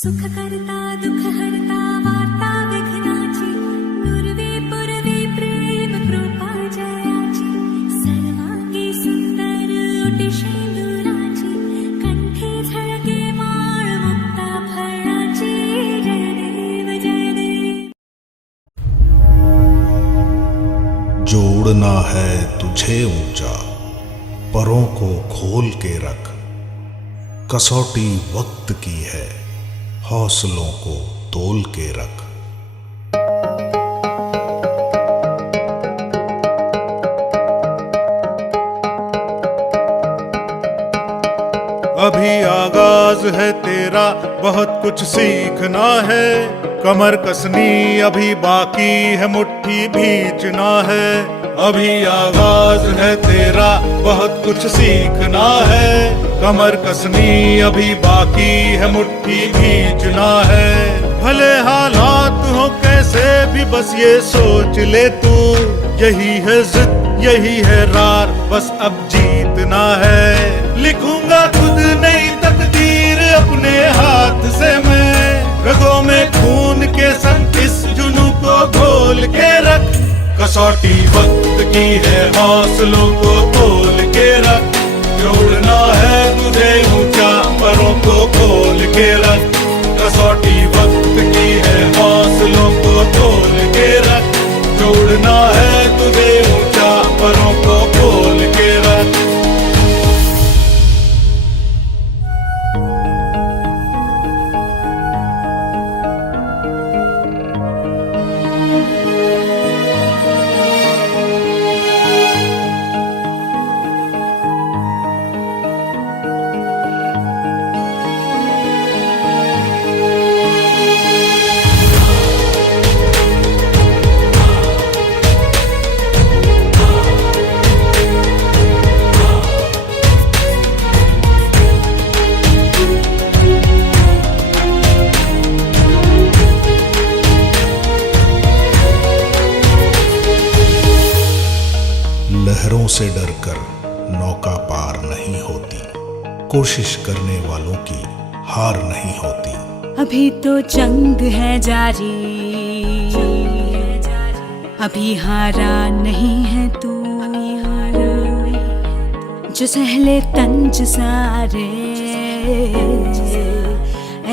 सुख करता दुख हरता वार्ता विघ्नाची नुरवी पुरवी प्रेम कृपा जयाची सर्वांगी सुंदर ओटी शेंदुराची कंठी झळके माळ मुक्ता फळाची जय देव जोड़ना है तुझे ऊंचा परों को खोल के रख कसौटी वक्त की है हौसलों को तोल के रख। अभी आगाज है तेरा बहुत कुछ सीखना है कमर कसनी अभी बाकी है मुट्ठी भींचना है। अभी आगाज है तेरा बहुत कुछ सीखना है कमर कसनी अभी बाकी है मुट्ठी भींचना है। भले हालात हो कैसे भी बस ये सोच ले तू यही है जिद यही है रार बस अब जीतना है। लिखूंगा खुद नई तकदीर अपने हाथ से मैं रगों में खून के संग इस जुनू को घोल के रख कसौटी वक्त की है हौसलों को तोल के रख। जोड़ना है तुझे ऊंचा परों को खोल के रख कसौटी वक्त की है हौसलों को तोल के रख। जोड़ना है तुझे ऊंचा परों को खोल के रख। लहरों से डरकर नौका पार नहीं होती कोशिश करने वालों की हार नहीं होती। अभी तो जंग है जारी अभी हारा नहीं है तू जो सहले तंज सारे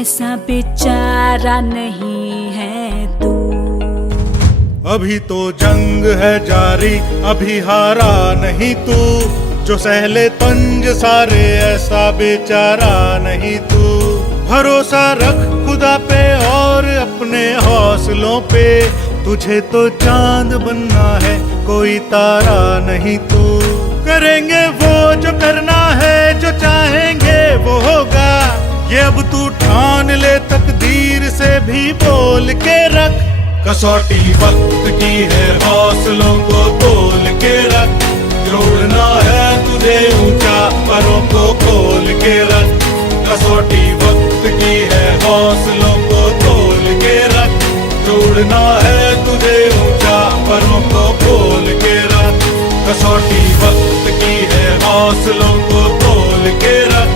ऐसा बेचारा नहीं है तू। अभी तो जंग है जारी अभी हारा नहीं तू जो सहले तंज सारे ऐसा बेचारा नहीं तू। भरोसा रख खुदा पे और अपने हौसलों पे तुझे तो चांद बनना है कोई तारा नहीं तू। करेंगे वो जो करना है जो चाहेंगे वो होगा ये अब तू ठान ले तकदीर से भी बोल के रख। कसौटी वक्त की है हौसलों को तोल के रख। जोड़ना है तुझे ऊंचा परों को खोल के रख कसौटी वक्त की है हौसलों को तोल के रख। जोड़ना है तुझे ऊंचा परों को खोल के रख कसौटी वक्त की है हौसलों को तोल के रख।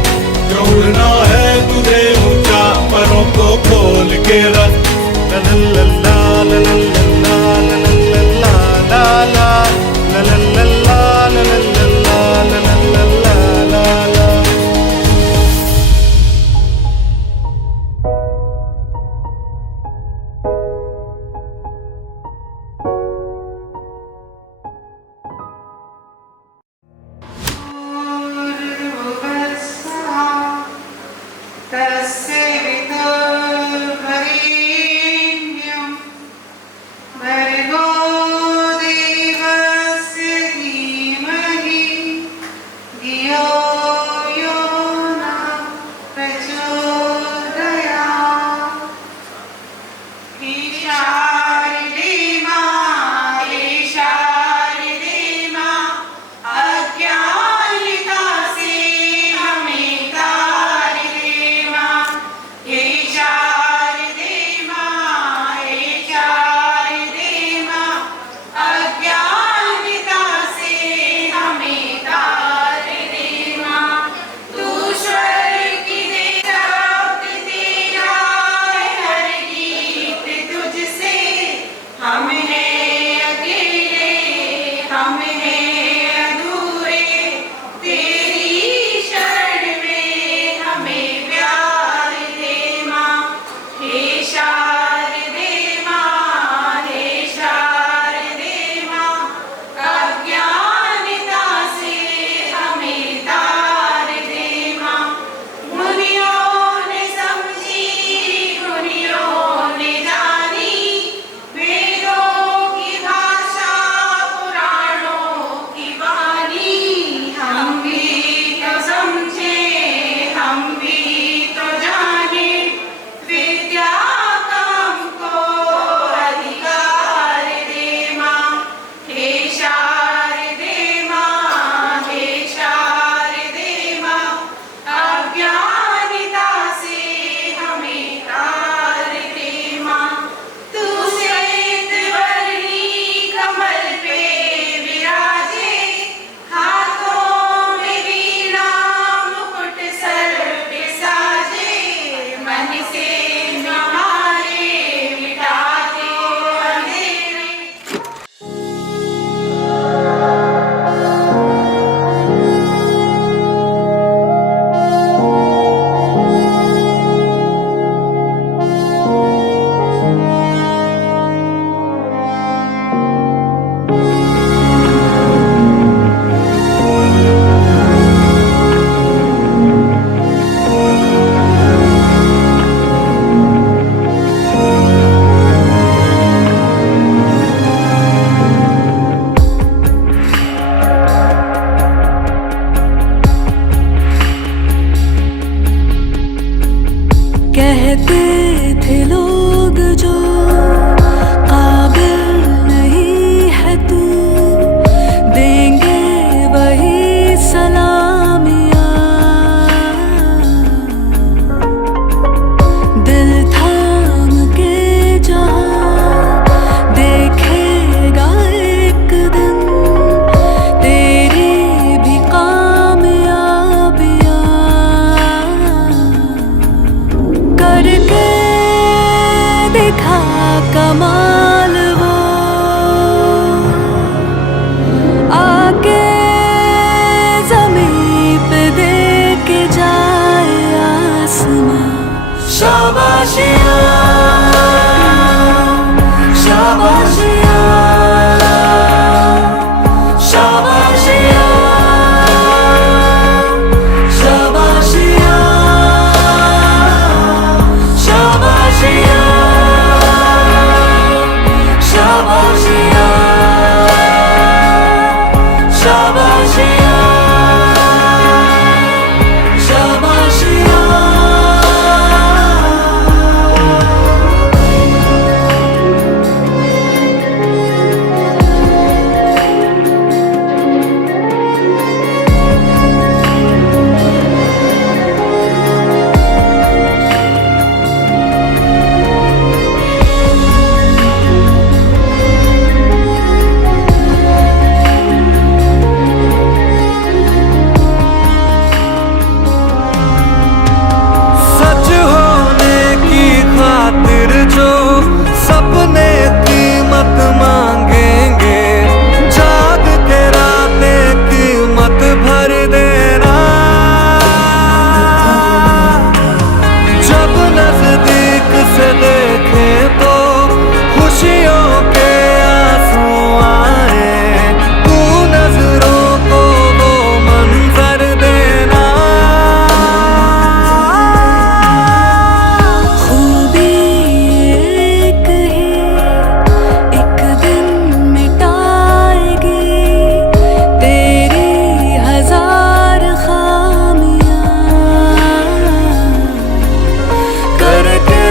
जोड़ना है तुझे ऊंचा परों को खोल के रख। ला ला ला ला ला ला ला ला ला ला ला ला ला ला ला कहते थे लोग जो काबिल नहीं है तू, देंगे वही सलामियाँ। दिल थाम के जहाँ देखेगा एक दिन तेरी भी कामयाबियाँ। करके दिखा कमाल वो, आके ज़मीं पे दे के जाए आसमां। शाबाशियाँ, शाबाशियाँ, शाबाशियाँ, शाबाशियाँ, शाबाशियाँ, शाबाशियाँ, शाबाशियाँ, शाबाशियाँ। सच होने की खातिर जो सपने कीमत मांगेंगे, जाग के रातें कीमत भर देना। जब नजदीक से देखें तो खुशियों के आंसू आए, तू नजरों को वो मंजर देना। खूबी एक ही एक दिन मिटाएगी तेरी हजार खामियाँ। करके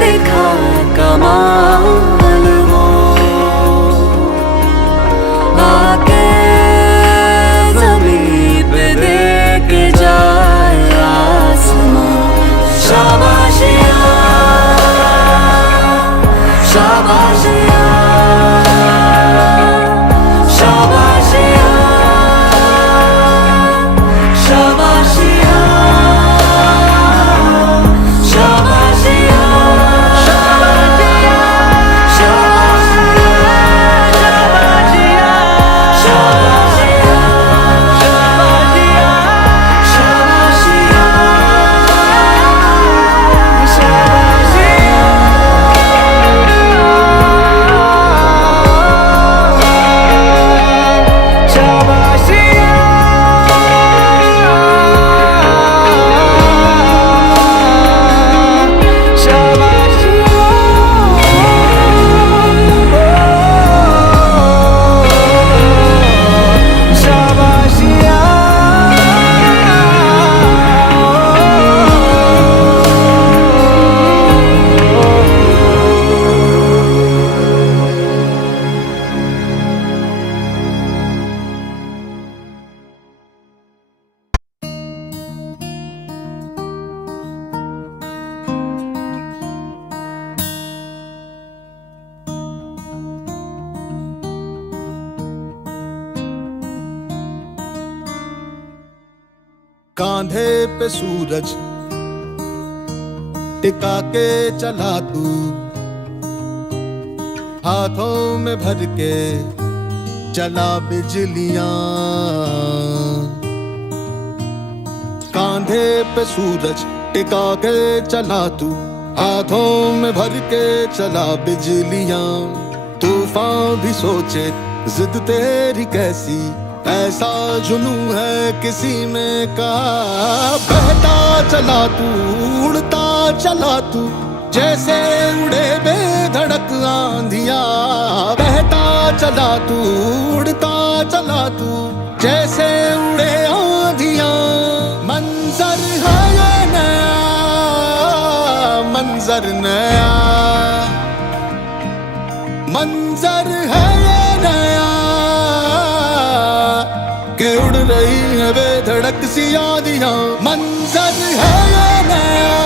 दिखा कमाल वो, आके ज़मीं पे दे के जाए आसमां। शाबाशियाँ, शाबाशियाँ, शाबाशियाँ, शाबाशियाँ, शाबाशियाँ, कांधे पे सूरज टिका के चला तू, हाथों में भर के चला बिजलियां। कांधे पे सूरज टिका के चला तू, हाथों में भर के चला बिजलियां। तूफान भी सोचे जिद तेरी कैसी, ऐसा जुनू है किसी में का। बहता चला तू, उड़ता चला तू, जैसे उड़े बेधड़क आंधिया। बहता चला तू, उड़ता चला तू, जैसे उड़े आंधिया। मंजर है ये नया मंजर नया, मंजर है ये नया कि उड़ रही है बेधड़क सी यादियां। मंजर है ये नया,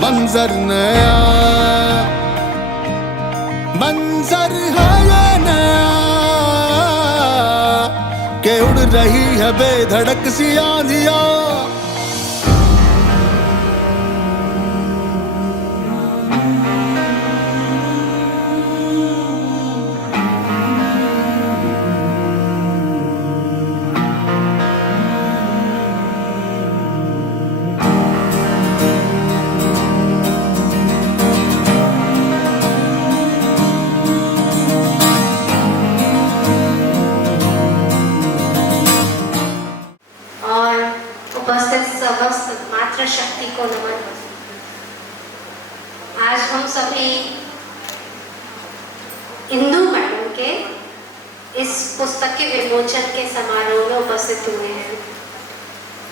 मंजर नया, मंजर है ये नया कि उड़ रही है बेधड़क सी यादियां। समस्त मातृशक्ति को नमन। आज हम सभी इंदु मैडम के इस पुस्तक के विमोचन के समारोह में उपस्थित हुए हैं।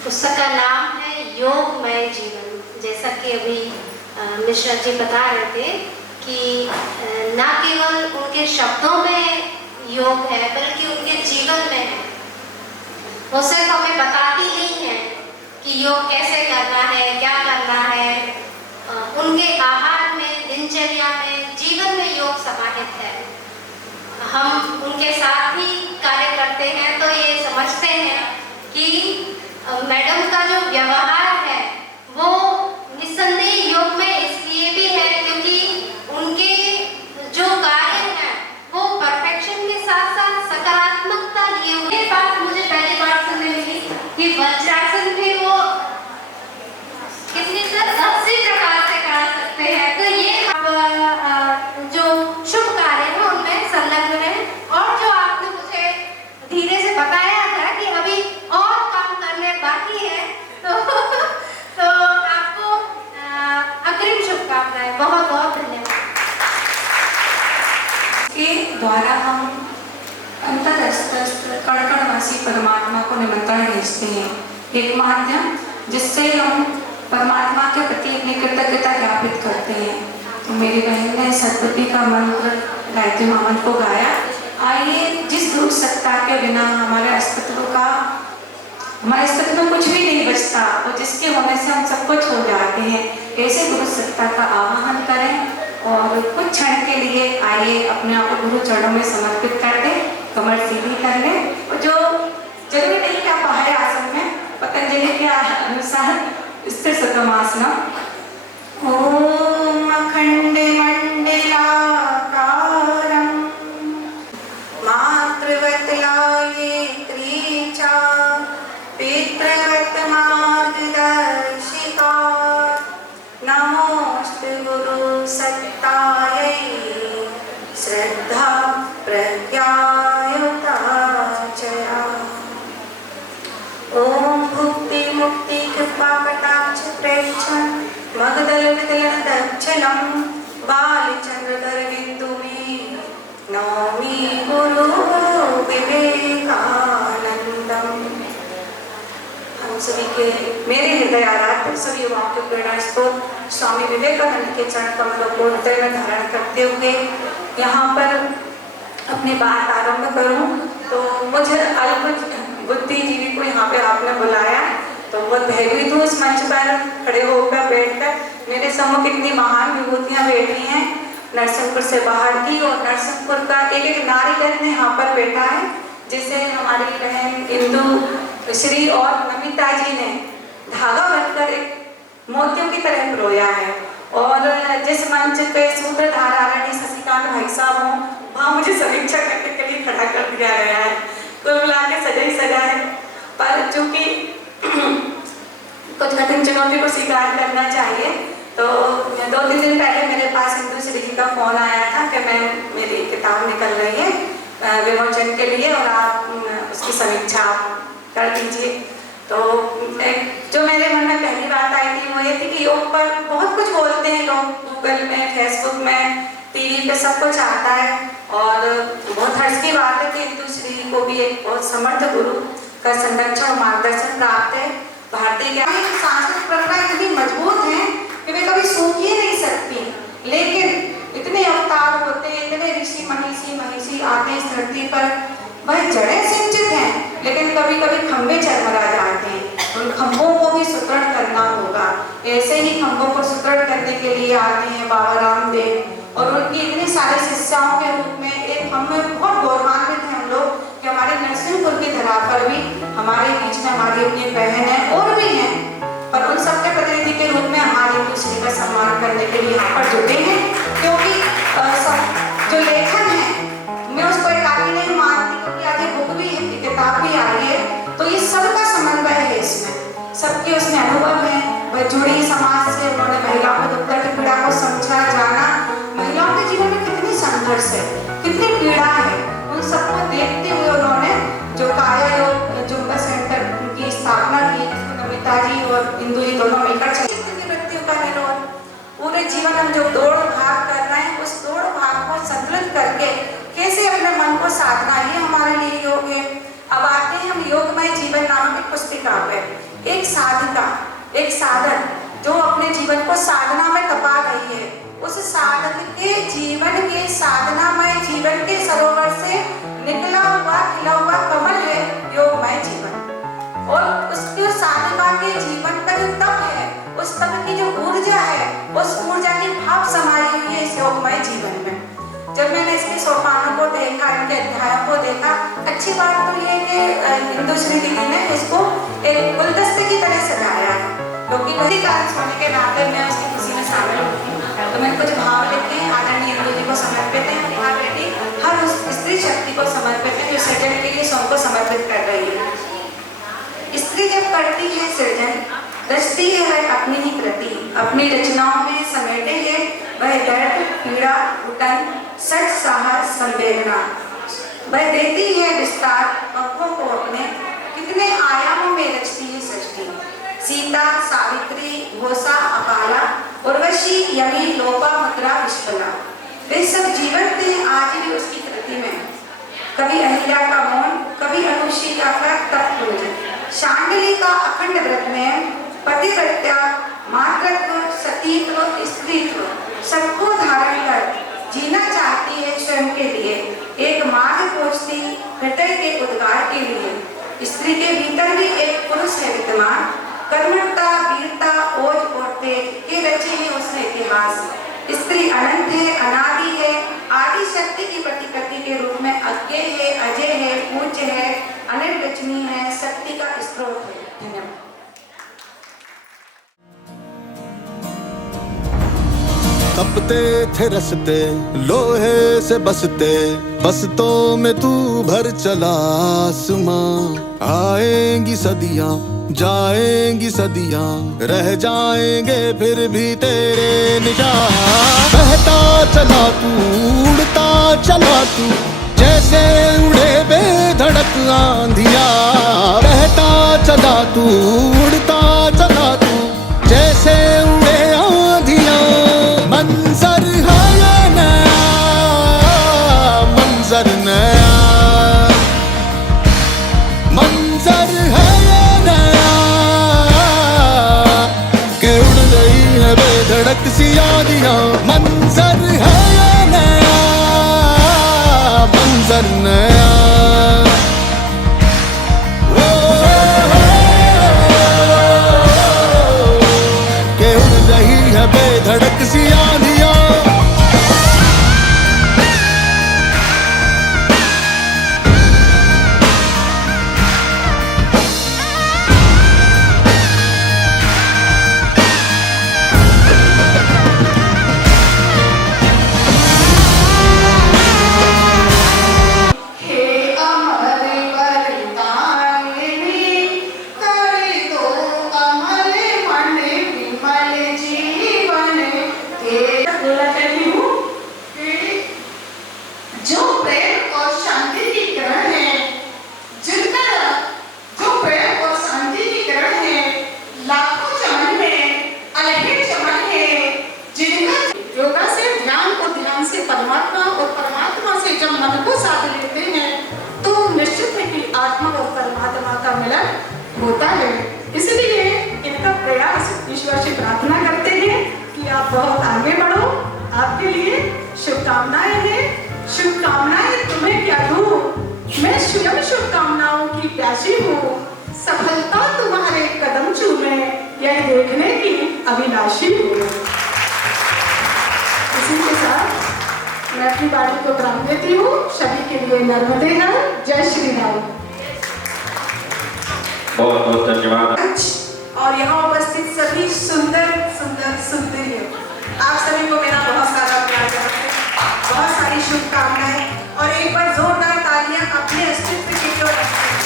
पुस्तक का नाम है योगमय जीवन। जैसा कि अभी मिश्रा जी बता रहे थे कि न केवल उनके शब्दों में योग है बल्कि उनके जीवन में है। वो सिर्फ हमें बताती नहीं है कि योग कैसे करना है, क्या करना है, उनके आहार में, दिनचर्या में, जीवन में योग समाहित है। हम उनके साथ ही कार्य करते हैं तो ये समझते हैं कि मैडम का जो व्यवहार है वो निस्संदेह योग में इसलिए भी है क्योंकि उनके जो कार्य हैं वो परफेक्शन के साथ साथ सकारात्मकता लिए हुए। ये बात मुझे पहली बार सुनने मिली कि वज्रासन में वो कितनी 80 प्रकार से कर सकते हैं। तो ये जो शुभ कार्य है उनमें संलग्न है। और जो आपने मुझे धीरे से बताया था कि अभी और काम करने बाकी है तो आपको अग्रिम शुभकामनाएं। बहुत बहुत धन्यवाद। के द्वारा हम अंतरस्थ कणकणवासी परमात्मा को निमंत्रण भेजते हैं, एक माध्यम जिससे हम परमात्मा के प्रति अपनी कृतज्ञता ज्ञापित करते हैं। तो मेरी बहन ने सद्बुद्धि का मंत्र गायत्री मामन को गाया। आइए, जिस गुरु सत्ता के बिना हमारे अस्तित्व में कुछ भी नहीं बचता और जिसके होने से हम सब कुछ हो जाते हैं, ऐसे गुरु सत्ता का आवाहन करें और कुछ क्षण के लिए आइए अपने आप को गुरु चरणों में समर्पित कर दें, कमर सीधी कर लें। और जो जरूरी नहीं कि आप बाहर आसन में, पतंजलि के अनुसार स्थिर सुखमासनम। ओम अखंड मंडलाकारं मातृवत लायेत्रीचा पितृवत मार्गदर्शिका नमोस्तु गुरु सत्तायै श्रद्धा प्रज्ञायुता चया। ओम भुक्ति मुक्ति कृपा कटाक्ष प्रेक्षण मगदल विदलन दक्षिणम बालचंद्रधर बिंदु में नौमी गुरु विवेकानंदम। हम सभी के, मेरे हृदय आराध्य सभी युवाओं के प्रेरणा स्रोत स्वामी विवेकानंद के चरण कमलों को हृदय में धारण करते हुए यहाँ पर अपनी बात आरंभ करूँ तो मुझे अल्प बुद्धिजीवी को यहाँ पे आपने बुलाया तो बहुत भयभीत हूँ। इस मंच पर खड़े होकर बैठकर मेरे सम्मुख इतनी महान विभूतियाँ बैठी हैं, नरसिंहपुर से बाहर की, और नरसिंहपुर का एक एक नारीगण यहाँ पर बैठा है जिसे हमारी बहन इंदु श्री और नमिता जी ने धागा बनकर एक मोतियों की तरह पिरोया है। और जिस मंच पे सूत्रधार आदरणीय शशिकांत भाई साहब हों वहाँ मुझे समीक्षा करने के लिए खड़ा कर दिया गया है। कुल मिला के सजा ही सजा है, पर चूंकि कुछ कठिन चुनौती को स्वीकार करना चाहिए तो 2-3 दिन पहले मेरे पास इंदु श्री जी का फोन आया था कि मेरी किताब निकल रही है विमोचन के लिए और आप उसकी समीक्षा कर दीजिए। तो जो मेरे मन में पहली बात आई थी वो ये थी कि योग पर बहुत कुछ बोलते हैं लोग, गूगल में, फेसबुक में, टीवी पे सब कुछ आता है और बहुत हर्ष की बात है कि इंदु श्री को भी एक बहुत समर्थ गुरु का संरक्षण और मार्गदर्शन प्राप्त है। भारतीय सांस्कृतिक परंपरा इतनी मजबूत है कि वे कभी सूख ही नहीं सकती। लेकिन इतने अवतार होते, इतने ऋषि महिषी आते हैं इस धरती पर, वह जड़ें सिंचित हैं, लेकिन कभी कभी खंभे चरमरा जाते हैं। उन खंभों को भी सुदृढ़ करना होगा। ऐसे ही खंभों को सुदृढ़ करने के लिए आते हैं बाबा रामदेव और उनकी इतनी सारी शिष्याओं के रूप में। एक हमें बहुत गौरवान्वित हैं हम लोग कि हमारे नरसिंहपुर की धरा पर भी हमारे बीच में हमारी अपनी बहन है और भी हैं, पर उन सबके प्रतिनिधि के रूप में हमारे दूसरे का सम्मान करने के लिए यहाँ पर जुटे हैं। क्योंकि जो लेखन है मैं उसको एकाकी नहीं मानती, क्योंकि आज ये बुक भी है, किताब भी आई है, तो ये सबका समन्वय है इसमें, सबके उसमें अनुभव है। वह जुड़ी समाज से, उन्होंने महिलाओं को दुख दर्द पीड़ा को समझा, जाना, महिलाओं के जीवन में कितनी संघर्ष है, कितनी पीड़ा है, उन सबको देखते हुए उन्होंने जो काया योग जुम्बा सेंटर की स्थापना की, नमिता जी और इंदु जी दोनों मिलकर चले। मृत्यु का निरोध, पूरे जीवन हम जो दौड़ भाग कर रहे हैं, उस दौड़ भाग को संतुलित करके कैसे अपने मन को साधना, ये हमारे लिए योग है। अब आते हैं हम योगमय जीवन नामक एक पुस्तिका पे। एक साधिका, एक साधक जो अपने जीवन को साधना में तपा रही है, उस साधक के जीवन के साधनामय जीवन के सरोवर से निकला हुआ खिला हुआ कमल है योगमय जीवन। और उसके साधका के जीवन का जो तप है, उस तप की जो ऊर्जा है, उस ऊर्जा की भाव समाई हुई है इस योगमय जीवन में। जब मैंने इसके सोपानों को देखा, इनके अध्यायों को देखा, अच्छी बात तो ये कि इंदुश्री दीदी ने इसको एक गुलदस्ते की तरह सजाया है, क्योंकि किसी कारण होने के नाते मैं उसकी खुशी में शामिल हूँ। तो मैंने कुछ भाव लिखे हैं, आदरणीय इंदु जी को समर्पित है, हमारी बेटी हर उस स्त्री शक्ति को समर्पित है जो सृजन के लिए स्वयं को समर्पित कर रही है। स्त्री जब करती है सृजन, रचती है वह अपनी ही कृति, अपनी रचनाओं में समेटे है वह दर्द, पीड़ा, घुटन, सच, साहस, संवेदना। वह देती है विस्तार पंखों को अपने, कितने आयामों में रचती है सृष्टि। सीता, सावित्री, घोषा, अकाला, उर्वशी, यमी, लोपा, मुद्रा, विश्वला, वे सब जीवन थे आज भी उसकी कृति में। कभी अहिल्या का मौन, कभी अनुशीला का तत्पुंज, शांडिली का अखंड व्रत में पतिव्रत्या, मातृत्व, सतीत्व, स्त्रीत्व सबको धारण कर जीना चाहती है स्वयं के लिए, एक मार्ग खोजती हृदय के उद्गार के लिए। स्त्री के भीतर भी एक पुरुष है विद्यमान, कर्मठता, वीरता, ओज और तेज के रचे हैं उसने इतिहास। स्त्री अनंत है, अनादि है, आदि शक्ति की प्रतिकृति के रूप में अज्ञेय है, अजय है, पूज्य है, अनिर्वचनीय है, शक्ति का स्रोत है। धन्यवाद। तपते थे रसते लोहे से बसते, बसतों में तू भर चला आसमां। आएंगी सदियां, जाएंगी सदियां, रह जाएंगे फिर भी तेरे निशान। बहता चला तू, उड़ता चला तू, जैसे उड़े बेधड़क आंधिया। बहता चला तू, उड़ता चला तू, जैसे उड़े आंधिया। मंजर है ये नया, मंजर नया, मंजर है ये नया, के उड़ रही है बेधड़क सी आंधियां। मंजर है ये नया, मंजर नया। के उड़ रही है बेधड़क सी आंधियां। होता है। इसलिए इनका प्रयास ईश्वर से प्रार्थना करते हैं मैं स्वयं शुभकामनाओं की प्यासी हूँ, सफलता तुम्हारे कदम चूमे यह देखने की अभिलाषी हूँ। इसी के साथ मैं अपनी बात को प्रारंभ देती हूँ। सभी के लिए नर्मदे हर, जय श्री राम। बहुत बहुत धन्यवाद। और यहाँ उपस्थित सभी सुंदर सुंदर सुंदरियों, आप सभी को मेरा बहुत सारा प्यार, बहुत सारी शुभकामनाएं और एक बार जोरदार तालियां अपने अस्तित्व के लिए रखते हैं।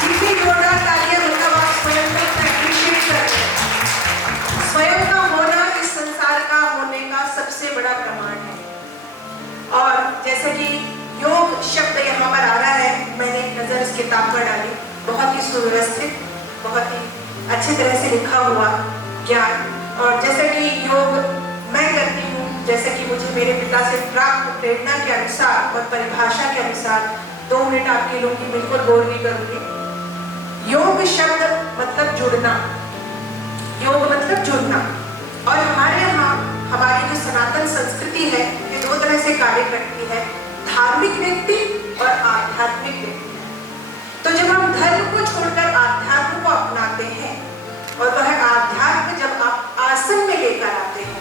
जितनी जोरदार तालियां मतलब आप स्वयं को अप्रिशिएट करते हैं। स्वयं का होना इस संसार का होने का सबसे बड़ा प्रमाण है। और जैसे कि योग शब्द यहाँ पर आ रहा है, मैंने एक नजर इस किताब पर डाली, बहुत ही सुव्यवस्थित, बहुत ही अच्छी तरह से लिखा हुआ ज्ञान। और जैसे कि योग मैं करती हूँ, जैसे कि मुझे मेरे पिता से प्राप्त प्रेरणा के अनुसार और परिभाषा के अनुसार 2 मिनट आपके लोगों की बिल्कुल बोर नहीं करूँगी। योग शब्द मतलब जुड़ना, योग मतलब जुड़ना। और हमारे यहाँ हमारी जो सनातन संस्कृति है ये 2 तरह से कार्य करती है, धार्मिक व्यक्ति और आध्यात्मिक व्यक्ति। तो जब हम धर्म को छोड़कर आध्यात्म को अपनाते हैं और वह आध्यात्म जब आप आसन में लेकर आते हैं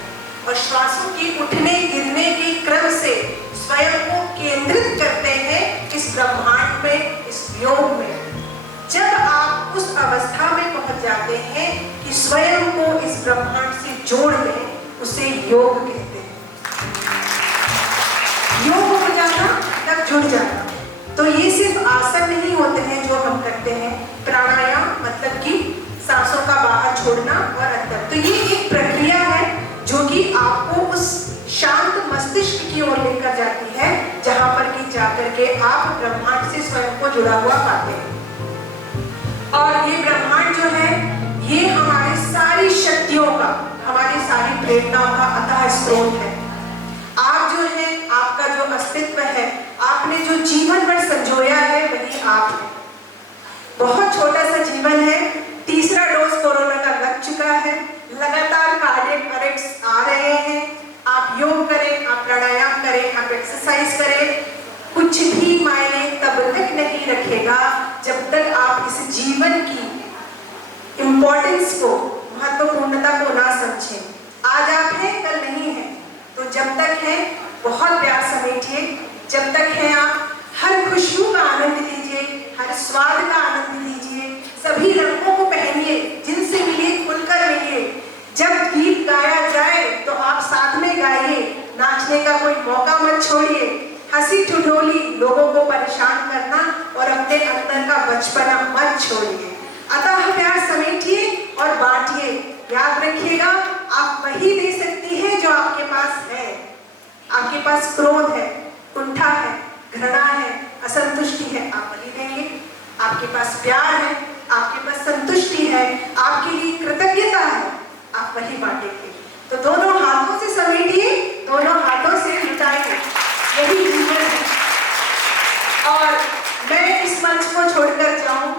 और श्वासों की उठने गिरने के क्रम से स्वयं को केंद्रित करते हैं इस ब्रह्मांड में, इस योग में, जब आप उस अवस्था में पहुंच जाते हैं कि स्वयं को इस ब्रह्मांड से जोड़ लें, उसे योग कहते हैं। योग हो जाना तब जुड़ जाना। तो ये सिर्फ आसन नहीं होते हैं जो हम करते हैं, प्राणायाम मतलब कि सांसों का बाहर छोड़ना और अंदर। तो ये एक प्रक्रिया है जो कि आपको उस शांत मस्तिष्क की ओर लेकर जाती है, जहां पर कि जाकर के आप ब्रह्मांड से स्वयं को जुड़ा हुआ पाते हैं। और ये ब्रह्मांड जो है ये हमारी सारी शक्तियों का, हमारी सारी प्रेरणाओं का अतः स्रोत है। आप जो है, आपका जो अस्तित्व है, आपने जो जीवन भर संजोया है वही आप है। बहुत छोटा सा जीवन है, तीसरा डोज कोरोना का लग चुका है, लगातार कार्डियक अरेस्ट आ रहे हैं। आप योग करें, आप प्राणायाम करें, आप एक्सरसाइज करें, कुछ भी मायने तब तक नहीं रखेगा जब तक आप इस जीवन की इम्पोर्टेंस को, महत्वपूर्णता को ना समझें। आज आप हैं, कल नहीं है। तो जब तक है बहुत प्यार समेटिए, जब तक है आप हर खुशबू का आनंद लीजिए, हर स्वाद का आनंद लीजिए, सभी रंगों को पहनिए, जिनसे मिलिए खुलकर मिलिए। जब गीत गाया जाए तो आप साथ में गाइए, नाचने का कोई मौका मत छोड़िए, हंसी ठिठोली लोगों को परेशान करना और अपने अंदर का बचपना मत छोड़िए। अतः प्यार समेटिए और बांटिए। याद रखिएगा, आप वही दे सकती हैं जो आपके पास है। आपके पास क्रोध है, कुंठा है, घृणा है, असंतुष्टि है, आप वही देंगे। आपके पास प्यार है, आपके पास संतुष्टि है, आपके लिए कृतज्ञता है, आप वही बांटेंगे। तो दोनों हाथों से समेटिए, दोनों हाथों से लुटाइए, यही जीवन है। और मैं इस मंच को छोड़कर जाऊं,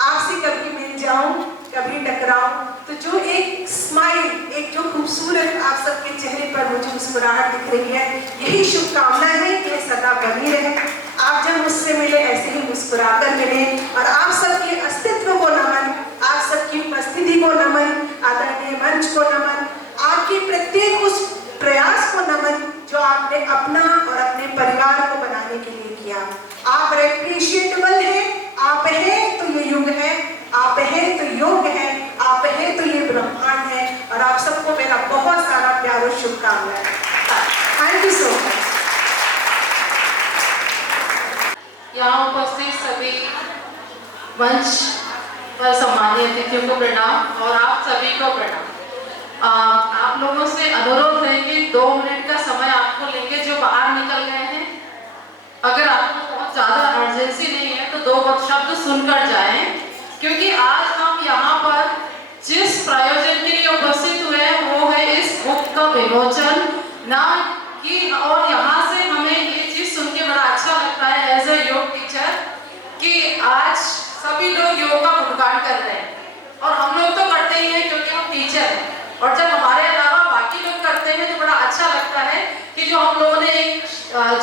आपसे कभी मिल जाऊं, कभी टकराऊं, तो जो एक स्माइल, एक जो खूबसूरत आप सबके चेहरे पर मुझे मुस्कुराहट दिख रही है, यही शुभकामना है कि ये सदा बनी रहे। आप जब मुझसे मिले ऐसे ही मुस्कुराकर मिले। और आप सबके अस्तित्व को नमन, आप सबकी उपस्थिति को नमन, आदरणीय मंच को नमन, आपके प्रत्येक उस प्रयास को नमन जो आपने अपना और अपने परिवार को बनाने के लिए किया। आप एप्रिशिएटेबल हैं, आप हैं तो ये युग है, आप हैं तो योग है, आप हैं तो ये ब्रह्मांड है। और आप सबको मेरा बहुत सारा प्यार और शुभकामनाएं। Thank you so much. यहाँ उपस्थित सभी मंच पर सम्मानीय अतिथियों को प्रणाम और आप सभी को प्रणाम। आप लोगों से अनुरोध है कि 2 मिनट का समय आपको लेंगे जो बाहर निकल गए हैं। अगर आपको बहुत ज़्यादा अर्जेंसी नहीं है तो 2 शब्द सुनकर जाएं, क्योंकि आज हम यहाँ पर जिस प्रयोजन के लिए उपस्थित हुए हैं वो है इस बुक का विमोचन ना कि। और यहाँ से हमें ये चीज़ सुन के बड़ा अच्छा लगता है एज ए योग टीचर कि आज सभी लोग योग का गुणगान कर रहे हैं। और हम लोग तो करते ही हैं क्योंकि हम टीचर हैं, और जब हमारे अलावा बाकी लोग करते हैं तो बड़ा अच्छा लगता है कि जो हम लोगों ने एक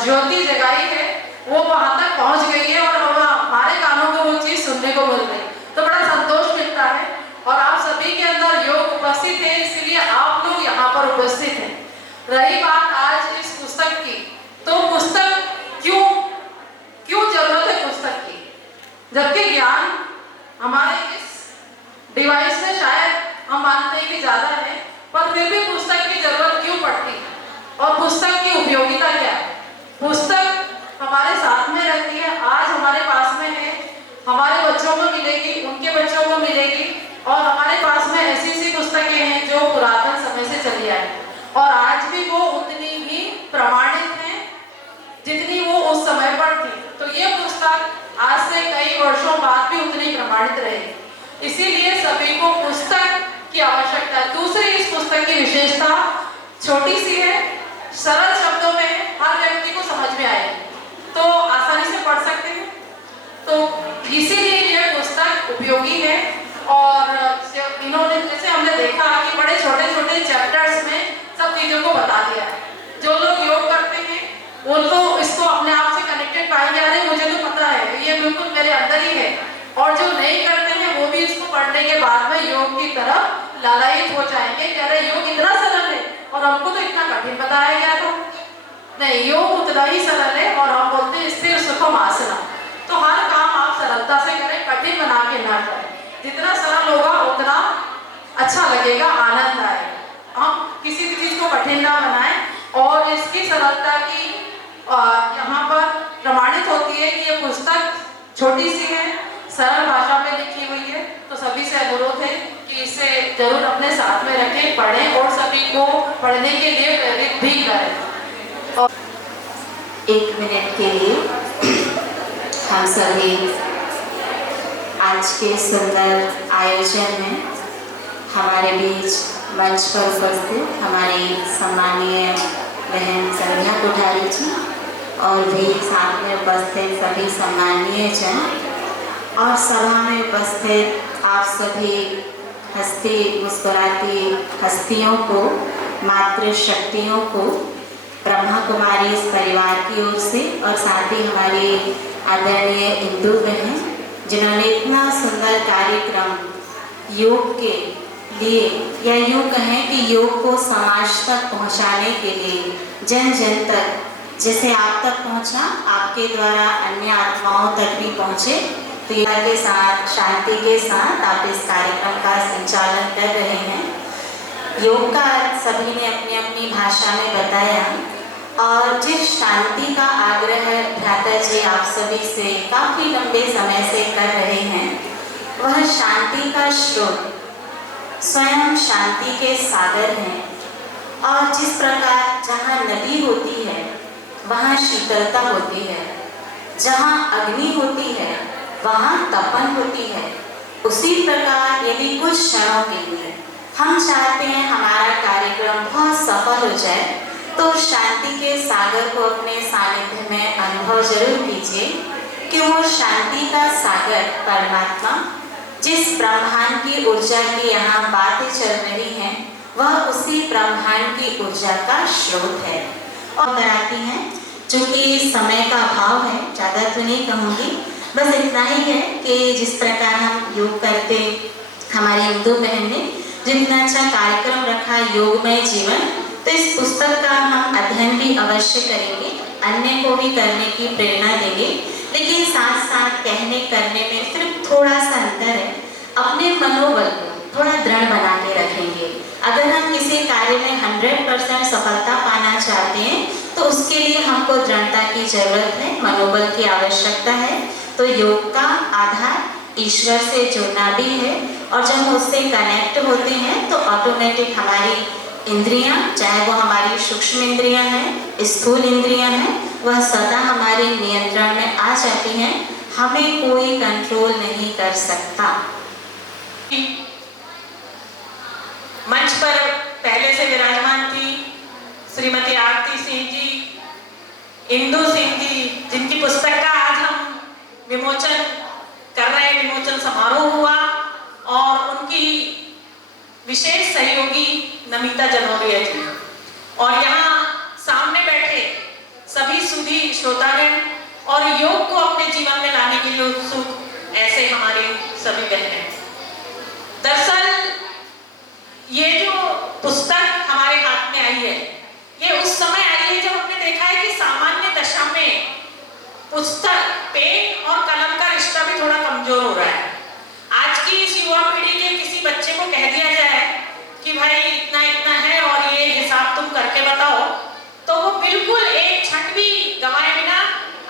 ज्योति जगाई है वो वहाँ तक पहुँच गई है और हमारे कानों को वो चीज़ सुनने को मिल रही है, तो बड़ा संतोष मिलता है। और आप सभी के अंदर योग उपस्थित है, इसलिए आप लोग यहाँ पर उपस्थित हैं। रही बात आज इस पुस्तक की, तो पुस्तक क्यों जरूरत है पुस्तक की, जबकि ज्ञान हमारे इस डिवाइस में शायद हम मानते हैं कि ज़्यादा है, पर फिर भी पुस्तक की जरूरत क्यों पड़ती है और पुस्तक की उपयोगिता क्या है। पुस्तक हमारे साथ में रहती है, आज हमारे पास में है, हमारे बच्चों को मिलेगी, उनके बच्चों को मिलेगी, और हमारे पास में ऐसी ऐसी पुस्तकें हैं जो पुरातन समय से चली आई और आज भी वो उतनी ही प्रमाणित हैं जितनी वो उस समय पर थी। तो ये पुस्तक आज से कई वर्षों बाद भी उतनी प्रमाणित रहेगी, इसीलिए सभी को पुस्तक की आवश्यकता है। दूसरी इस पुस्तक की विशेषता छोटी सी है, सरल शब्दों में हर व्यक्ति को समझ में आएगी, तो आसानी से पढ़ सकते हैं, तो इसीलिए यह पुस्तक उपयोगी है। और इन्होंने, जैसे हमने देखा कि बड़े छोटे छोटे चैप्टर्स में सब चीज़ों को बता दिया है। जो लोग योग करते हैं वो तो इसको अपने आप से कनेक्टेड पाएंगे, अरे मुझे तो पता है, ये बिल्कुल मेरे अंदर ही है। और जो नहीं करते हैं वो भी इसको पढ़ने के बाद में योग की तरफ लालायित हो जाएंगे कि अरे योग इतना सरल है और हमको तो इतना कठिन बताया गया था। नहीं, योग उतना ही सरल है और हम बोलते हैं स्थिर सुखम आसना। तो हर काम आप सरलता से करें, कठिन बना के ना करें। जितना सरल होगा उतना अच्छा लगेगा, आनंद आएगा। हम किसी भी चीज़ को कठिन ना बनाएं और इसकी सरलता की यहाँ पर प्रमाणित होती है कि ये पुस्तक छोटी सी है, सरल भाषा में लिखी हुई है। तो सभी से अनुरोध है कि इसे जरूर अपने साथ में रखें, पढ़ें और सभी को पढ़ने के लिए प्रेरित भी करें। और 1 मिनट के लिए हम सभी आज के सुंदर आयोजन में हमारे बीच मंच पर उपस्थित हमारी सम्मानीय बहन संध्या कोठारी जी और भी साथ में उपस्थित सभी सम्मानीय जन और सभा में उपस्थित आप सभी हंसती मुस्कुराती हस्तियों को, मातृशक्तियों को ब्रह्मा कुमारी इस परिवार की ओर से, और साथ ही हमारी आदरणीय इंदु बहन जिन्होंने इतना सुंदर कार्यक्रम योग के लिए, या यूँ कहें कि योग को समाज तक पहुंचाने के लिए, जन जन तक, जैसे आप तक पहुंचा, आपके द्वारा अन्य आत्माओं तक भी पहुंचे। तो योग के साथ, शांति के साथ आप इस कार्यक्रम का संचालन कर रहे हैं। योग का अर्थ सभी ने अपनी अपनी भाषा में बताया, और जिस शांति का आग्रह भ्राता जी आप सभी से काफ़ी लंबे समय से कर रहे हैं, वह शांति का स्रोत स्वयं शांति के सागर हैं। और जिस प्रकार जहाँ नदी होती है वहाँ शीतलता होती है, जहाँ अग्नि होती है वहाँ तपन होती है, उसी प्रकार यदि कुछ क्षणों के लिए हम चाहते हैं हमारा कार्यक्रम बहुत सफल हो जाए, तो शांति के सागर को अपने सानिध्य में अनुभव जरूर कीजिए कि वो शांति का सागर परमात्मा, जिस ब्रह्मांड की ऊर्जा की यहाँ बातें चल रही हैं, वह उसी ब्रह्मांड की ऊर्जा का स्रोत है। और कराती हैं, चूँकि समय का अभाव है, ज़्यादा तो नहीं कहूँगी, बस इतना ही है कि जिस प्रकार हम योग करते, हमारी हिंदू बहन ने जितना अच्छा कार्यक्रम रखा योगमय जीवन, तो इस पुस्तक का हम अध्ययन भी अवश्य करेंगे, अन्य को भी करने की प्रेरणा देंगे। लेकिन साथ साथ कहने करने में सिर्फ थोड़ा सा अंतर है, अपने मनोबल को थोड़ा दृढ़ बना के रखेंगे। अगर हम किसी कार्य में 100% सफलता पाना चाहते हैं तो उसके लिए हमको दृढ़ता की जरूरत है, मनोबल की आवश्यकता है। तो योग का आधार ईश्वर से जुड़ना भी है, और जब हम उससे कनेक्ट होते हैं तो ऑटोमेटिक हमारी इंद्रियां, चाहे वो हमारी सूक्ष्म इंद्रियां हैं, स्थूल इंद्रियां हैं, वह सदा हमारे नियंत्रण में आ जाती हैं, हमें कोई कंट्रोल नहीं कर सकता। मंच पर पहले से विराजमान थी श्रीमती आरती सिंह जी, इंदु सिंह जी, जिनकी पुस्तक का आज हम विमोचन कर रहे हैं, विमोचन समारोह हुआ, और उनकी विशेष सहयोगी नमिता जनोरिया जी, और यहाँ सामने बैठे सभी सुधी श्रोतागण और के लिए उत्सुक ऐसे हमारे सभी बहनें। दरअसल ये जो पुस्तक हमारे हाथ में आई है, ये उस समय आई है जब हमने देखा है कि सामान्य दशा में पुस्तक, पेन और कलम का रिश्ता भी थोड़ा कमजोर हो रहा है। आज की इस युवा पीढ़ी के किसी बच्चे को कह दिया जाए कि भाई इतना इतना है और ये हिसाब तुम करके बताओ, तो वो बिल्कुल एक क्षण भी गंवाए बिना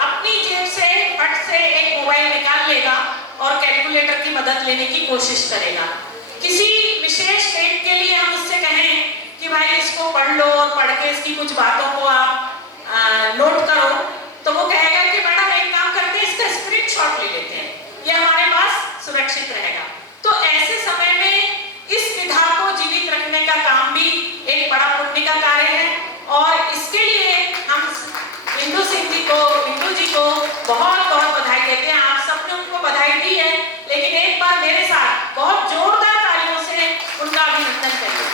अपनी जेब से फट से एक मोबाइल निकाल लेगा और कैलकुलेटर की मदद लेने की कोशिश करेगा। किसी विशेष डेट के लिए हम उससे कहें कि भाई इसको पढ़ लो और पढ़ के इसकी कुछ बातों को आप नोट करो, तो वो कहेगा कि मैडम एक काम करते हैं, इसका स्क्रीनशॉट ले लेते हैं, ये हमारे पास सुरक्षित रहेगा। तो ऐसे समय में इस विधा को जीवित रखने का काम भी एक बड़ा पुण्य का कार्य है और इसके लिए हम इंदु सिंह जी को, इंदु जी को बहुत बहुत बधाई देते हैं। आप सबने उनको बधाई दी है, लेकिन एक बार मेरे साथ बहुत जोरदार तालियों से उनका अभिनंदन करिए।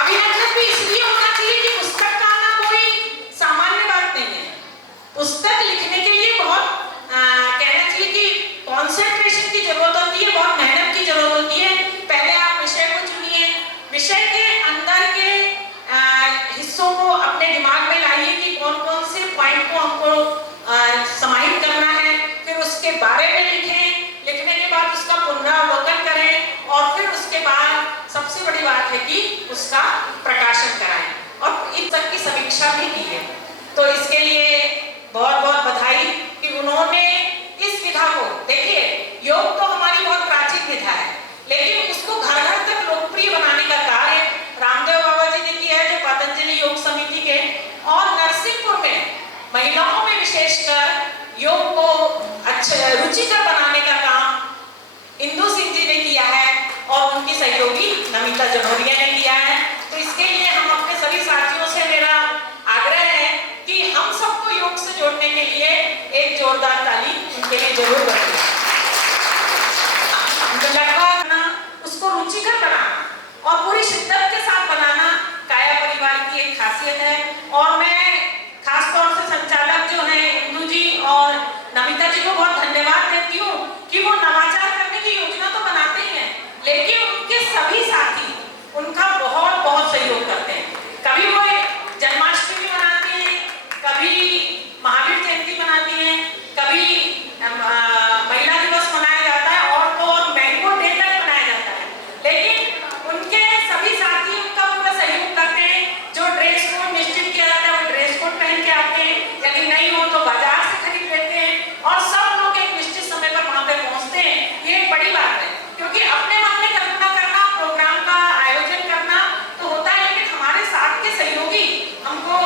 अभिनंदन भी इसलिए होना चाहिए कि पुस्तक का आना कोई सामान्य बात नहीं है। पुस्तक लिखने के लिए बहुत कहना चाहिए कि कॉन्सेंट्रेशन की जरूरत होती है, बहुत मेहनत की जरूरत होती है। पहले आप विषय को चुनिए, विषय के अंदर के हिस्सों को अपने दिमाग में लाइए कि कौन कौन से पॉइंट को हमको समाहित करना है, फिर उसके बारे में लिखें, लिखने के बाद उसका पुनरावलोकन करें और फिर उसके बाद सबसे बड़ी बात है कि उसका प्रकाशन कराएं और इन तक की समीक्षा भी की है। तो इसके लिए बहुत बहुत बधाई कि उन्होंने इस विधा को, देखिए योग तो हमारी बहुत प्राचीन विधा है, लेकिन उसको घर घर तक लोकप्रिय बनाने का कार्य रामदेव बाबा जी ने किया है, जो पतंजलि योग समिति के, और नरसिंहपुर में महिलाओं में विशेषकर योग को अच्छा रुचिकर बनाने का काम इंदु सिंह जी ने किया है और उनकी सहयोगी नमिता जनोरिया ने किया है। तो इसके लिए हम अपने सभी साथियों से मेरा आग्रह है कि हम सबको योग से जोड़ने के लिए एक जोरदार ताली उनके लिए जरूर बनेगी। लगभग उसको रुचिकर बनाना और पूरी शिद्दत के साथ बनाना काया परिवार की एक खासियत है। और मैं खासतौर से संचालक जो है इंदु जी और नमिता जी को बहुत धन्यवाद देती हूँ कि वो नवाचार करने की योजना तो बनाते ही हैं, लेकिन उनके सभी साथी उनका बहुत बहुत सहयोग करते हैं। कभी वो जन्माष्टमी मनाती हैं, कभी महावीर जयंती मनाती हैं, कभी महिला दिवस मनाया जाता है और मैंगो डे तक मनाया जाता है, लेकिन उनके सभी साथी उनका पूरा सहयोग करते हैं। जो ड्रेस कोड निश्चित किया जाता है वो ड्रेस कोड पहन के आते हैं, यदि नहीं हो तो बाजार से खरीद लेते हैं और सब लोग एक निश्चित समय पर वहां पे पहुंचते हैं। ये एक बड़ी बात है, क्योंकि अपने मन में कल्पना करना, प्रोग्राम का आयोजन करना तो होता है, लेकिन हमारे साथ के सहयोगी हमको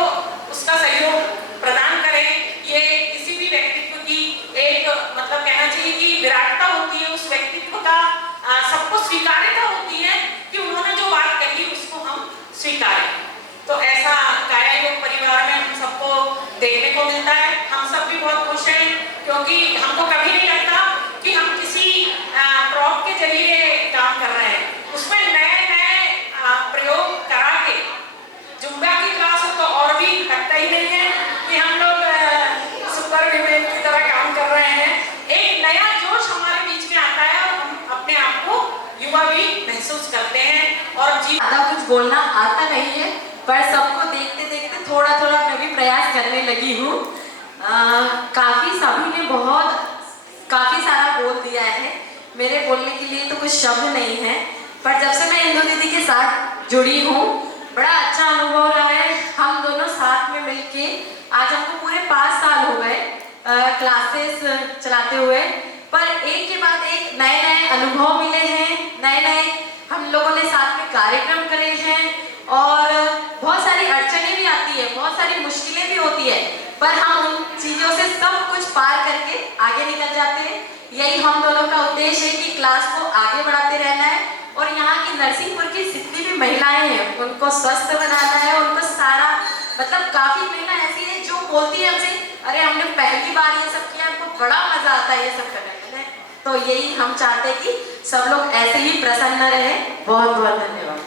उसका सहयोग प्रदान करें। ये किसी भी व्यक्तित्व की एक मतलब कहना चाहिए कि विराटता होती है, उस व्यक्तित्व का सबको स्वीकार्यता होती है कि उन्होंने जो बात कही उसको हम स्वीकारें। तो ऐसा काया योग परिवार में हम सबको देखने को मिलता है। हम सब भी बहुत खुश हैं, क्योंकि हमको कभी नहीं लगता कि हम किसी प्रॉप के जरिए काम कर रहे हैं, उसमें नए नए प्रयोग करा के जुम्बा की क्लास हो तो और भी लगता ही नहीं है कि हम लोग सुपर विमेन की तरह काम कर रहे हैं। एक नया जोश हमारे बीच में आता है और हम अपने आप को युवा भी महसूस करते हैं। और ज़्यादा कुछ बोलना आता नहीं है, पर सबको देखते देखते थोड़ा थोड़ा मैं भी प्रयास करने लगी हूँ। काफ़ी सभी ने काफ़ी सारा बोल दिया है, मेरे बोलने के लिए तो कुछ शब्द नहीं है। पर जब से मैं इंदु दीदी के साथ जुड़ी हूँ, बड़ा अच्छा अनुभव रहा है। हम दोनों साथ में मिलके आज हमको पूरे 5 साल हो गए क्लासेस चलाते हुए, पर एक के बाद एक नए नए अनुभव मिले हैं, नए नए हम लोगों ने साथ में कार्यक्रम करे हैं और बहुत सारी अड़चनें भी आती है, बहुत सारी मुश्किलें भी होती है, पर हम उन चीज़ों से सब कुछ पार करके आगे निकल जाते हैं। यही हम दोनों का उद्देश्य है कि क्लास को आगे बढ़ाते रहना है और यहाँ की नरसिंहपुर की जितनी भी महिलाएं हैं उनको स्वस्थ बनाना है। उनको सारा मतलब काफ़ी महिला ऐसी है जो बोलती है हमसे, अरे हमने पहली बार ये सब किया, हमको बड़ा मजा आता है ये सब करने में। तो यही हम चाहते हैं कि सब लोग ऐसे ही प्रसन्न रहे। बहुत बहुत धन्यवाद।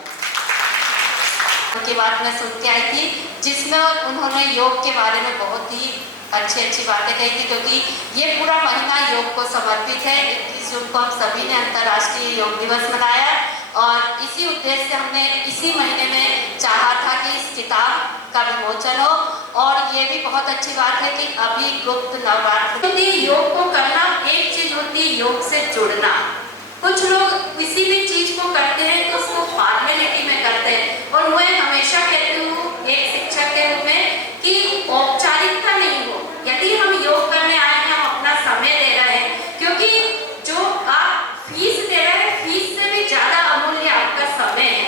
उनकी बात मैं सुन के आई थी, जिसमें उन्होंने योग के बारे में बहुत ही अच्छी बातें कही थी, क्योंकि ये पूरा महीना योग को समर्पित है। 21 जून को हम सभी ने अंतर्राष्ट्रीय योग दिवस मनाया और इसी उद्देश्य से हमने इसी महीने में चाहा था कि इस किताब का विमोचन हो। और ये भी बहुत अच्छी बात है कि अभी गुप्त नवरात्र, क्योंकि योग को करना एक चीज होती है, योग से जुड़ना। कुछ लोग किसी भी चीज को करते हैं तो उसको फॉर्मेलिटी में करते हैं, और मैं हमेशा कहती हूँ एक शिक्षक के रूप में कि औपचारिकता नहीं हो। यदि हम योग करने आए हैं, हम अपना समय दे रहे हैं, क्योंकि जो आप फीस दे रहे हैं, फीस से भी ज्यादा अमूल्य आपका समय है।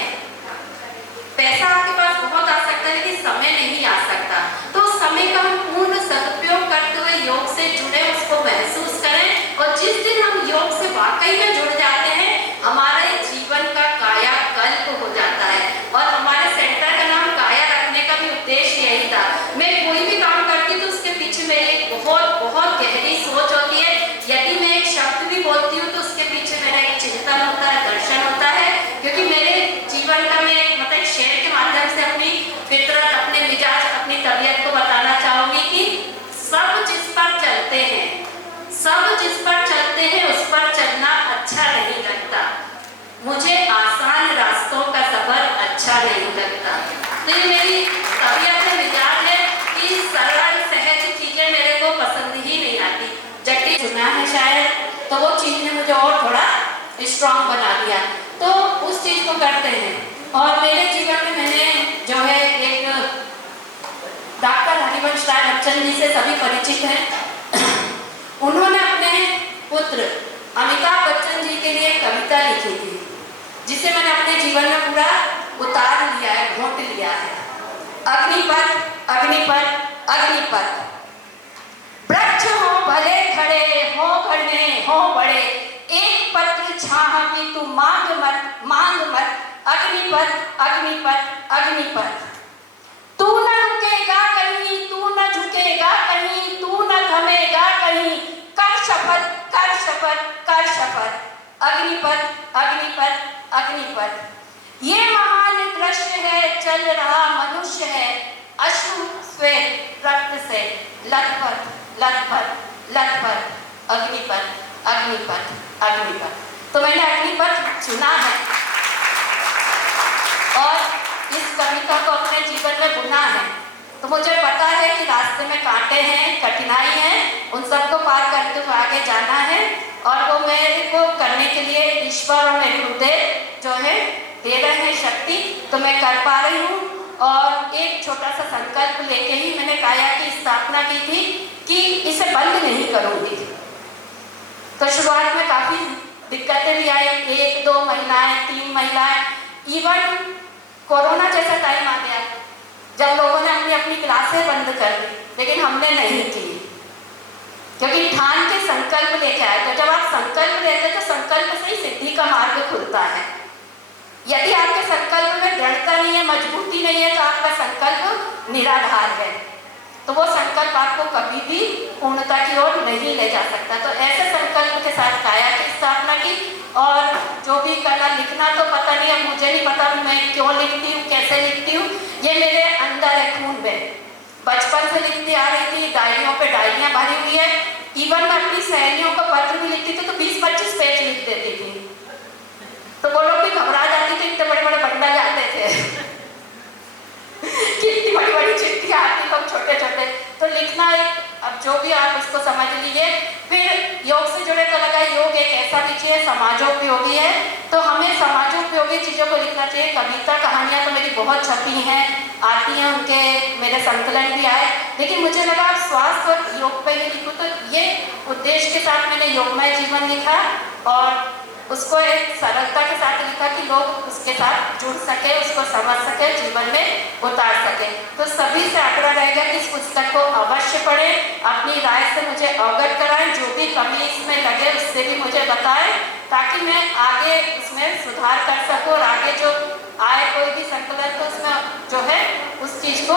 पैसा आपके पास बहुत आ सकता है लेकिन समय नहीं आ सकता, तो समय का हम पूर्ण सदुपयोग करते हुए योग से जुड़े, उसको महसूस करें। और जिस दिन हम योग से वाकई में जुड़ जाते हैं, हमारे जीवन का कायाकल्प हो जाता है। और हमारे सेंटर का नाम काया रखने का भी उद्देश्य यही था। मैं कोई भी काम करती तो उसके पीछे मेरी बहुत गहरी सोच होती है। यदि मैं एक शब्द भी बोलती हूँ तो उसके पीछे मेरा एक चिंतन होता है, दर्शन होता है, क्योंकि मेरे जीवन का मैं मतलब शेर के माध्यम से अपनी फितरत, अपने मिजाज, अपनी तबीयत को बताना चाहूंगी कि सब जिस पर चलते हैं, उस पर चलना अच्छा नहीं लगता। मुझे आसान रास्तों का सफर अच्छा नहीं लगता। तो ये मेरी तबीयत में मिजाज है कि सरल सहज चीजें मेरे को पसंद ही नहीं आती। जटिल चुना है शायद, तो वो चीज ने मुझे और थोड़ा स्ट्रांग बना दिया, तो उस चीज को करते हैं। और मेरे जीवन में मैंने जो है एक डॉक्टर हरिवंश राय बच्चन जी से सभी परिचित हैं। उन्होंने अपने पुत्र अमिताभ बच्चन जी के लिए कविता लिखी थी, जिसे मैंने अपने जीवन में पूरा उतार लिया है, घोट लिया है। अग्निपथ अग्निपथ अग्निपथ, वृक्ष हो भले खड़े, हो घने हो बड़े, एक पत्र छाह भी तू मांग मत। अग्निपथ अग्निपथ अग्निपथ, तू न रुकेगा कहीं, तू न झुकेगा कहीं, तू न थमेगा कहीं, कर शपथ कर शपथ कर शपथ। अग्निपथ अग्निपथ अग्निपथ, ये महान दृश्य है, चल रहा मनुष्य है, अश्रु श्वेत रक्त से लथपथ लथपथ लथपथ। अग्निपथ अग्निपथ अग्निपथ, तो मैंने अग्निपथ चुना है और इस कविता को अपने जीवन में बुना है। तो मुझे पता है कि रास्ते में कांटे हैं, कठिनाई है, उन सबको पार करते हुए आगे जाना है। और वो मेरे को करने के लिए ईश्वर और मेरे गुरुदेव जो है दे रहे हैं शक्ति, तो मैं कर पा रही हूँ। और एक छोटा सा संकल्प लेके ही मैंने काया की स्थापना की थी कि इसे बंद नहीं करूँगी। तो शुरुआत में काफ़ी दिक्कतें भी आई, 1-2 महीनाएं, 3 महीनाएं, इवन कोरोना जैसा टाइम आ गया जब लोगों ने अपनी अपनी क्लासें बंद कर दी, लेकिन हमने नहीं की, क्योंकि ठान के संकल्प लेके आए। तो जब आप संकल्प लेते हैं तो संकल्प से ही सिद्धि का मार्ग खुलता है। यदि आपके संकल्प में दृढ़ता नहीं है, मजबूती नहीं है, तो आपका संकल्प निराधार है, तो वो संकल्प आपको कभी भी पूर्णता की ओर नहीं ले जा सकता। तो ऐसे संकल्प के साथ काया की स्थापना की। और जो भी करना, लिखना तो पता नहीं, अब मुझे नहीं पता मैं क्यों लिखती हूँ, कैसे लिखती हूँ, ये मेरे अंदर है, खून में। बचपन से लिखती आ रही थी, डायरियों पे डायरियाँ भरी हुई है। इवन मैं अपनी सहेलियों को पत्र भी लिखती थी तो 20-25 पेज लिख देती थी, तो वो लोग भी घबरा जाती थी, इतने बड़े बड़े बंडल आते थे कितनी बड़ी बड़ी चिट्ठियाँ आती, लोग छोटे छोटे। तो लिखना एक, अब जो भी आप इसको समझ लीजिए। फिर योग से जुड़े तो लगा योग एक ऐसा विषय है, समाजोपयोगी है, तो हमें समाजोपयोगी चीज़ों को लिखना चाहिए। कविता कहानियाँ तो मेरी बहुत छपी हैं, आती हैं, उनके मेरे संकलन भी आए, लेकिन मुझे लगा आप स्वास्थ्य और योग पे ही लिखूँ। तो ये उद्देश्य के साथ मैंने योगमय जीवन लिखा और उसको एक सरलता के साथ लिखा कि लोग उसके साथ जुड़ सके, उसको समझ सके, जीवन में उतार सके। तो सभी से आग्रह रहेगा कि इस पुस्तक को अवश्य पढ़ें, अपनी राय से मुझे अवगत कराएं, जो भी कमी इसमें लगे उससे भी मुझे बताएं, ताकि मैं आगे इसमें सुधार कर सकूं और आगे जो आए कोई भी संकलन तो उसमें जो है उस चीज़ को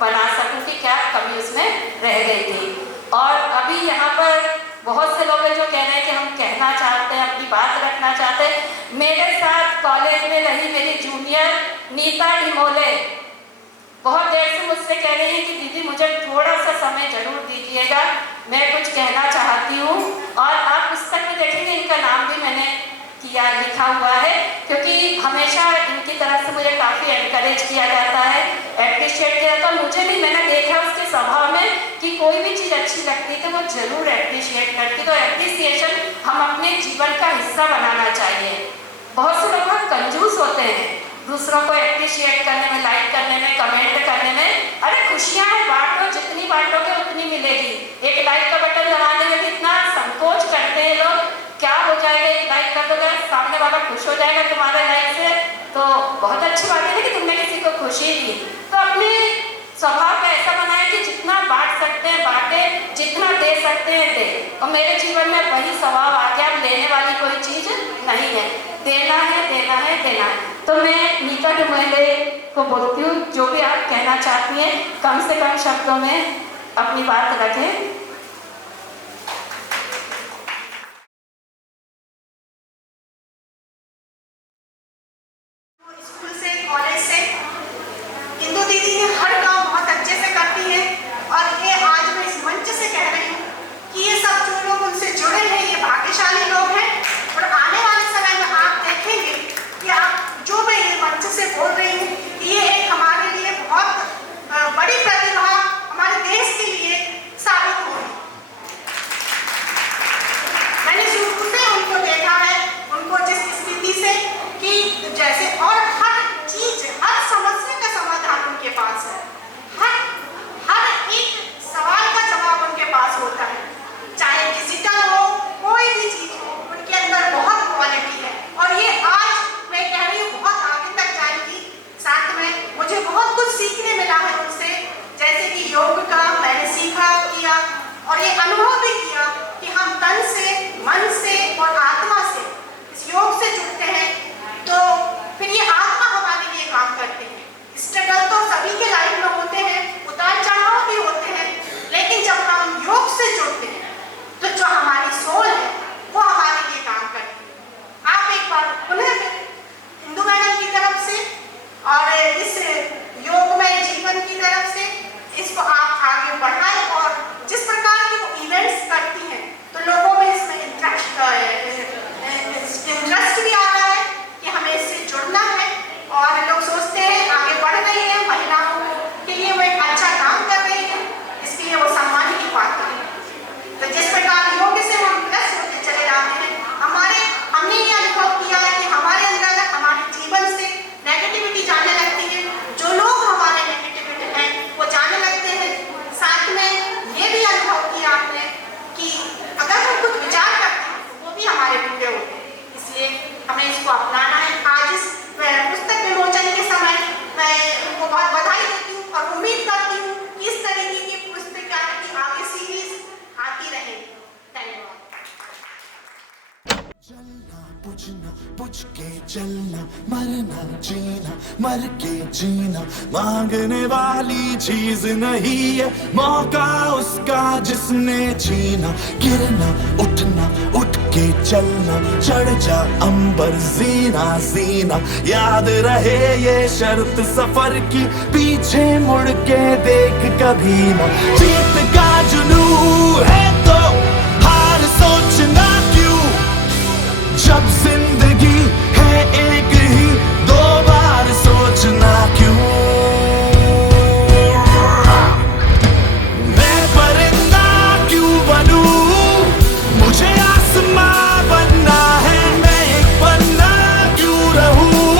बना सकूं कि क्या कमी उसमें रह गई थी। और अभी यहाँ पर बहुत से लोग हैं जो कह रहे हैं कि हम कहना चाहते हैं, अपनी बात रखना चाहते हैं। मेरे साथ कॉलेज में रही मेरी जूनियर नीता डिमोले, बहुत देर से मुझसे कह रही हैं कि दीदी मुझे थोड़ा सा समय जरूर दीजिएगा, मैं कुछ कहना चाहती हूँ। और आप पुस्तक में देखेंगे इनका नाम भी मैंने लिखा हुआ है, क्योंकि हमेशा इनकी तरफ से मुझे काफ़ी एनकरेज किया जाता है, एप्रिशिएट किया जाता है। मुझे भी मैंने देखा उसके स्वभाव में कि कोई भी चीज़ अच्छी लगती है तो वो जरूर एप्रिशिएट करती है। तो एप्रिसिएशन हम अपने जीवन का हिस्सा बनाना चाहिए। बहुत से लोग बहुत कंजूस होते हैं दूसरों को एप्रिशिएट करने में, लाइक करने में, कमेंट करने में। अरे खुशियाँ हैं, बांटो, जितनी बांटोगे उतनी मिलेगी। एक लाइक का बटन दबाने में इतना संकोच करते हैं लोग, क्या हो जाएगा, एक लाइक कर दोगे सामने वाला खुश हो जाएगा तुम्हारे लाइक से, तो बहुत अच्छी बात है ना कि तुमने किसी को खुशी दी। तो अपने स्वभाव का ऐसा बनाए कि जितना बांट सकते हैं बांटे, जितना दे सकते हैं दे। और मेरे जीवन में वही स्वभाव आ गया, अब लेने वाली कोई चीज़ नहीं है, देना है, देना है, देना है। तो मैं नीता डुमेले को बोलती हूँ, जो भी आप कहना चाहती हैं कम से कम शब्दों में अपनी बात रखें। स्कूल से, कॉलेज से इंदु दीदी ने हर काम बहुत अच्छे से करती है। और ये आज मैं इस मंच से कह रही हूँ कि ये सब जो लोग उनसे जुड़े हैं ये भाग्यशाली लोग हैं। और आने वाले समय में आप देखेंगे कि आप जो मैं ये मंच से बोल रही हूँ, ये एक हमारे लिए बहुत बड़ी प्रतिभा हमारे देश के लिए साबित होगी। मैंने शुरू से उनको देखा है, उनको जिस स्थिति से कि जैसे, और हर चीज, हर समस्या का समाधान उनके पास है, हर एक सवाल का जवाब उनके पास होता है, चाहे डिजिटल हो, कोई भी चीज हो, उनके अंदर बहुत क्वालिटी है। और ये आज मैं कह रही हूँ बहुत आगे तक जाएगी। साथ में मुझे बहुत कुछ सीखने मिला है उनसे, जैसे कि योग का मैंने सीखा किया और ये अनुभव भी किया कि हम तन से, मन से और आत्मा से इस योग से जुड़ते हैं तो फिर ये आत्मा हमारे लिए काम करते हैं। स्ट्रगल तो सभी के लाइफ में होते हैं, उतार चढ़ाव भी होते हैं, लेकिन जब हम योग से जुड़ते हैं तो जो हमारी सोल है वो हमारे लिए काम करती है। आप एक बार पुनः इंदु मैडम की तरफ से और इस योगमय जीवन की तरफ से इसको आप आगे बढ़ाएं। और जिस प्रकार के वो इवेंट्स करती हैं तो लोगों में इसमें इंटरेस्ट भी आ रहा है कि हमें इससे जुड़ना है। और लोग सोचते हैं आगे बढ़ रही हैं, महिलाओं के लिए वो एक अच्छा काम कर रही है, इसलिए वो सम्मान की बात है। तो जिस प्रकार योग से हम प्लस होते चले जाते हैं, हमने ये अनुभव किया है कि हमारे अंदर, हमारे जीवन से नेगेटिविटी जाने लगती है। जो लोग हमारे नेगेटिविटी हैं वो जाने लगते हैं। साथ में ये भी अनुभव किया आपने कि अगर हम कुछ विचार करते हैं वो भी हमारे पूरे होते हैं, इसलिए हमें इसको अपनाना है। आज इस पुस्तक विमोचन के समय मैं उनको बहुत बधाई देती हूँ और उम्मीद करती हूँ कि इस तरीके की पुस्तकें की आगे सीरीज आती रहेगी। धन्यवाद। चलना बुझना, बुझ के चलना, मरना जीना, मर के जीना, मांगने वाली चीज नहीं है मौका उसका जिसने छीना। गिरना उठना, उठ के चलना, चढ़ जा अंबर जीना जीना। याद रहे ये शर्त सफर की, पीछे मुड़ के देख कभी ना। जीत का जुनून है तो हार सोचना क्यों, जब जिंदगी है एक ही, दो बार सोचना क्यों। मैं परिंदा क्यों बनूं, मुझे आसमां बनना है। मैं एक पन्ना क्यों रहूं,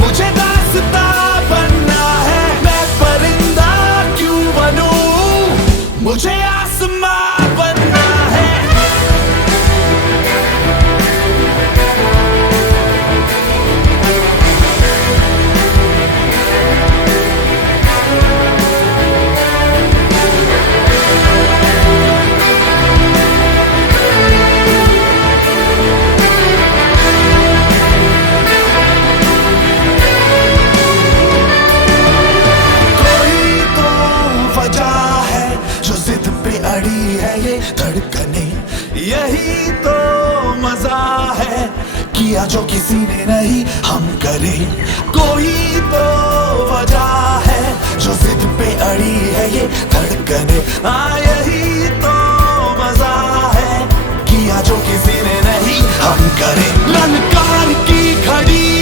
मुझे दास्तां बनना है। मैं परिंदा क्यों बनूं, मुझे आसमां किया जो किसी ने नहीं हम करें। कोई तो वजह है जो जिद पे अड़ी है ये धड़कने, यही तो मजा है, किया जो किसी ने नहीं हम करें। ललकार की घड़ी